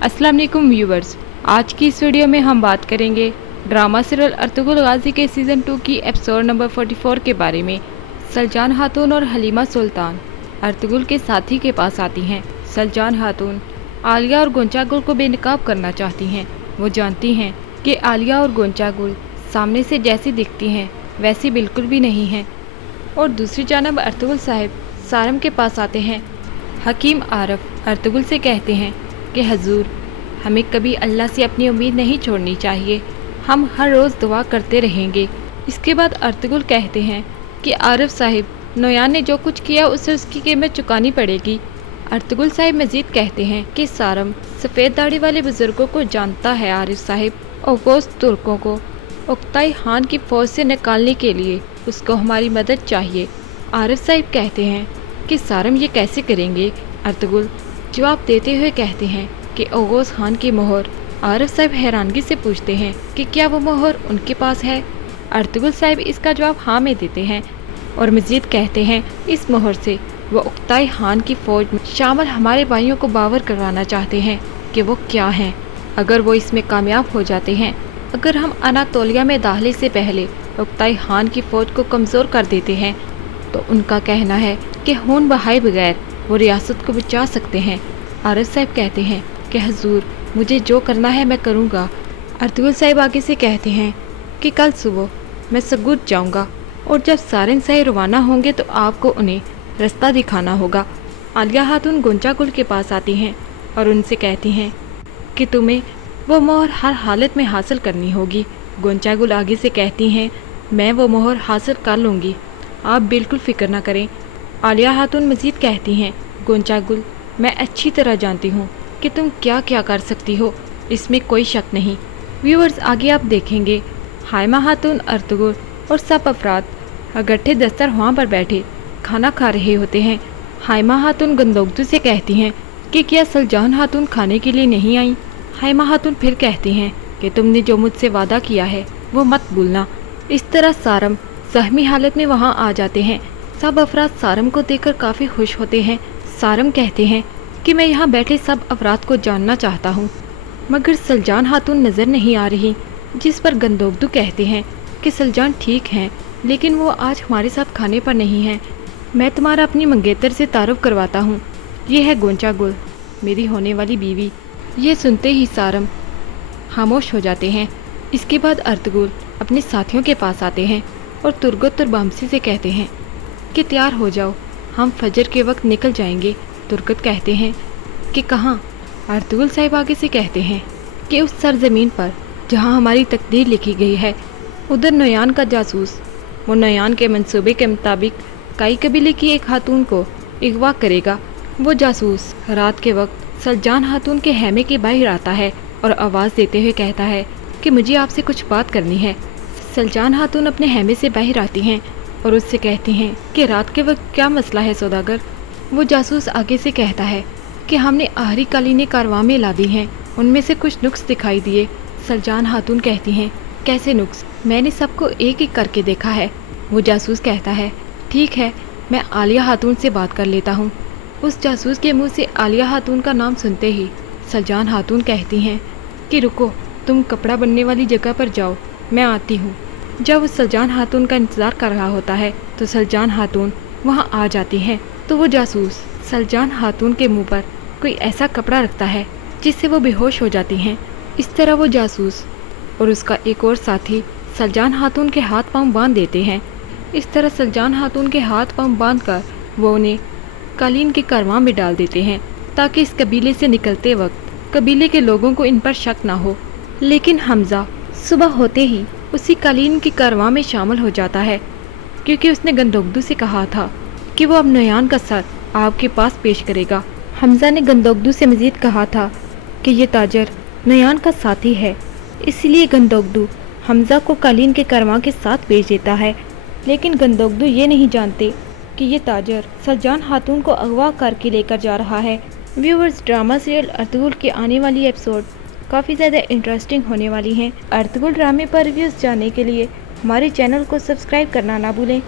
अस्सलाम वालेकुम व्यूवर्स, आज की इस वीडियो में हम बात करेंगे ड्रामा सीरियल अर्तुगरुल गाजी के सीज़न 2 की एपिसोड नंबर 44 के बारे में। सलजान खातून और हलीमा सुल्तान अर्तुगरुल के साथी के पास आती हैं। सलजान खातून आलिया और गोंचागुल को बेनकाब करना चाहती हैं। वो जानती हैं कि आलिया और गोंचागुल सामने से जैसी दिखती हैं वैसी बिल्कुल भी नहीं हैं। और दूसरी जानब अर्तुगरुल साहब सारम के पास आते हैं। हकीम आरफ अर्तुगरुल से कहते हैं कि हजूर, हमें कभी अल्लाह से अपनी उम्मीद नहीं छोड़नी चाहिए, हम हर रोज़ दुआ करते रहेंगे। इसके बाद अर्तुगरुल कहते हैं कि आरिफ साहिब, नोयान ने जो कुछ किया उसे उसकी कीमत चुकानी पड़ेगी। अर्तुगरुल साहिब मजीद कहते हैं कि सारम सफ़ेद दाढ़ी वाले बुज़ुर्गों को जानता है। आरिफ साहिब ओगोस तुर्कों को उक्ताई खान की फ़ौज से निकालने के लिए उसको हमारी मदद चाहिए। आरिफ साहिब कहते हैं कि सारम ये कैसे करेंगे। अर्तुगरुल जवाब देते हुए कहते हैं कि ओगोस खान की मोहर। आरिफ साहब हैरानगी से पूछते हैं कि क्या वो मोहर उनके पास है। अर्तुगरुल साहब इसका जवाब हाँ में देते हैं और मज़ीद कहते हैं इस मोहर से वो उक्ताई खान की फ़ौज में शामिल हमारे भाइयों को बावर करवाना चाहते हैं कि वो क्या हैं। अगर वो इसमें कामयाब हो जाते हैं, अगर हम अनातोलिया में दाखिले से पहले उक्ताई खान की फ़ौज को कमज़ोर कर देते हैं तो उनका कहना है कि खून बहाए बगैर वो रियासत को बचा सकते हैं। आरिफ साहब कहते हैं कि हजूर, मुझे जो करना है मैं करूँगा। अर्तुगरुल साहब आगे से कहते हैं कि कल सुबह मैं सगुत जाऊँगा और जब सारिन साहब रवाना होंगे तो आपको उन्हें रास्ता दिखाना होगा। आलिया खातून गोंचागुल के पास आती हैं और उनसे कहती हैं कि तुम्हें वो मोहर हर हालत में हासिल करनी होगी। गोंचागुल आगे से कहती हैं मैं वो मोहर हासिल कर लूँगी, आप बिल्कुल फ़िक्र ना करें। आलिया खातून मज़ीद कहती हैं गोंचागुल, मैं अच्छी तरह जानती हूँ कि तुम क्या क्या कर सकती हो, इसमें कोई शक नहीं। व्यूअर्स, आगे आप देखेंगे हाइमा खातून, अर्तुगरुल और सब अफराद इकट्ठे दस्तरख्वां पर बैठे खाना खा रहे होते हैं। हाइमा खातून गंदोगदू से कहती हैं कि क्या सलजान खातून खाने के लिए नहीं आई। हाइमा खातून फिर कहती हैं कि तुमने जो मुझसे वादा किया है वो मत भूलना। इस तरह सारम ज़ख्मी हालत में वहाँ आ जाते हैं। सब अफराद सारम को देखकर काफ़ी खुश होते हैं। सारम कहते हैं कि मैं यहाँ बैठे सब अफराद को जानना चाहता हूँ, मगर सलजान खातून नज़र नहीं आ रही। जिस पर गंदोगदू कहते हैं कि सलजान ठीक हैं, लेकिन वो आज हमारे साथ खाने पर नहीं हैं। मैं तुम्हारा अपनी मंगेतर से तारुफ करवाता हूँ, ये है गोंचागुल, मेरी होने वाली बीवी। ये सुनते ही सारम खामोश हो जाते हैं। इसके बाद अर्तुगरुल अपने साथियों के पास आते हैं और तुर्गत और बामसी से कहते हैं कि तैयार हो जाओ, हम फजर के वक्त निकल जाएंगे। तुर्गत कहते हैं कि कहाँ। अर्तुगरुल साहब आगे से कहते हैं कि उस सरजमीन पर जहाँ हमारी तकदीर लिखी गई है, उधर नोयान का जासूस वो नोयान के मंसूबे के मुताबिक काई कबीले की एक खातून को अगवा करेगा। वो जासूस रात के वक्त सलजान खातून के हैमे के बाहर आता है और आवाज़ देते हुए कहता है कि मुझे आपसे कुछ बात करनी है। सलजान खातून अपने हैमे से बाहर आती हैं और उससे कहती हैं कि रात के वक्त क्या मसला है सौदागर। वो जासूस आगे से कहता है कि हमने आहरी कालीने कारवां में ला दी हैं, उनमें से कुछ नुक्स दिखाई दिए। सलजान खातून कहती हैं कैसे नुक्स, मैंने सबको एक एक करके देखा है। वो जासूस कहता है ठीक है, मैं आलिया खातून से बात कर लेता हूँ। उस जासूस के मुंह से आलिया खातून का नाम सुनते ही सलजान खातून कहती हैं कि रुको, तुम कपड़ा बनने वाली जगह पर जाओ, मैं आती हूँ। जब उस सलजान खातून का इंतज़ार कर रहा होता है तो सलजान खातून वहाँ आ जाती हैं। तो वो जासूस सलजान खातून के मुंह पर कोई ऐसा कपड़ा रखता है जिससे वो बेहोश हो जाती हैं। इस तरह वो जासूस और उसका एक और साथी सलजान खातून के हाथ पांव बांध देते हैं। इस तरह सलजान खातून के हाथ पांव बांध कर वो उन्हें कालीन के कारवां में डाल देते हैं ताकि इस कबीले से निकलते वक्त कबीले के लोगों को इन पर शक ना हो। लेकिन हमजा सुबह होते ही उसी कालीन के कारवां में शामिल हो जाता है, क्योंकि उसने गंदोगदू से कहा था कि वो अब नोयान का सर आपके पास पेश करेगा। हमजा ने गंदोगदू से मज़ीद कहा था कि ये ताजर नोयान का साथी है, इसलिए गंदोगदू हमजा को कालीन के कारवां के साथ भेज देता है। लेकिन गंदोगदू ये नहीं जानते कि ये ताजर सलजान खातून को अगवा करके लेकर जा रहा है। व्यूअर्स, ड्रामा सीरियल अर्तुगरुल की आने वाली एपिसोड काफ़ी ज़्यादा इंटरेस्टिंग होने वाली हैं। अर्तुगरुल ड्रामे पर रिव्यूज़ जानने के लिए हमारे चैनल को सब्सक्राइब करना ना भूलें।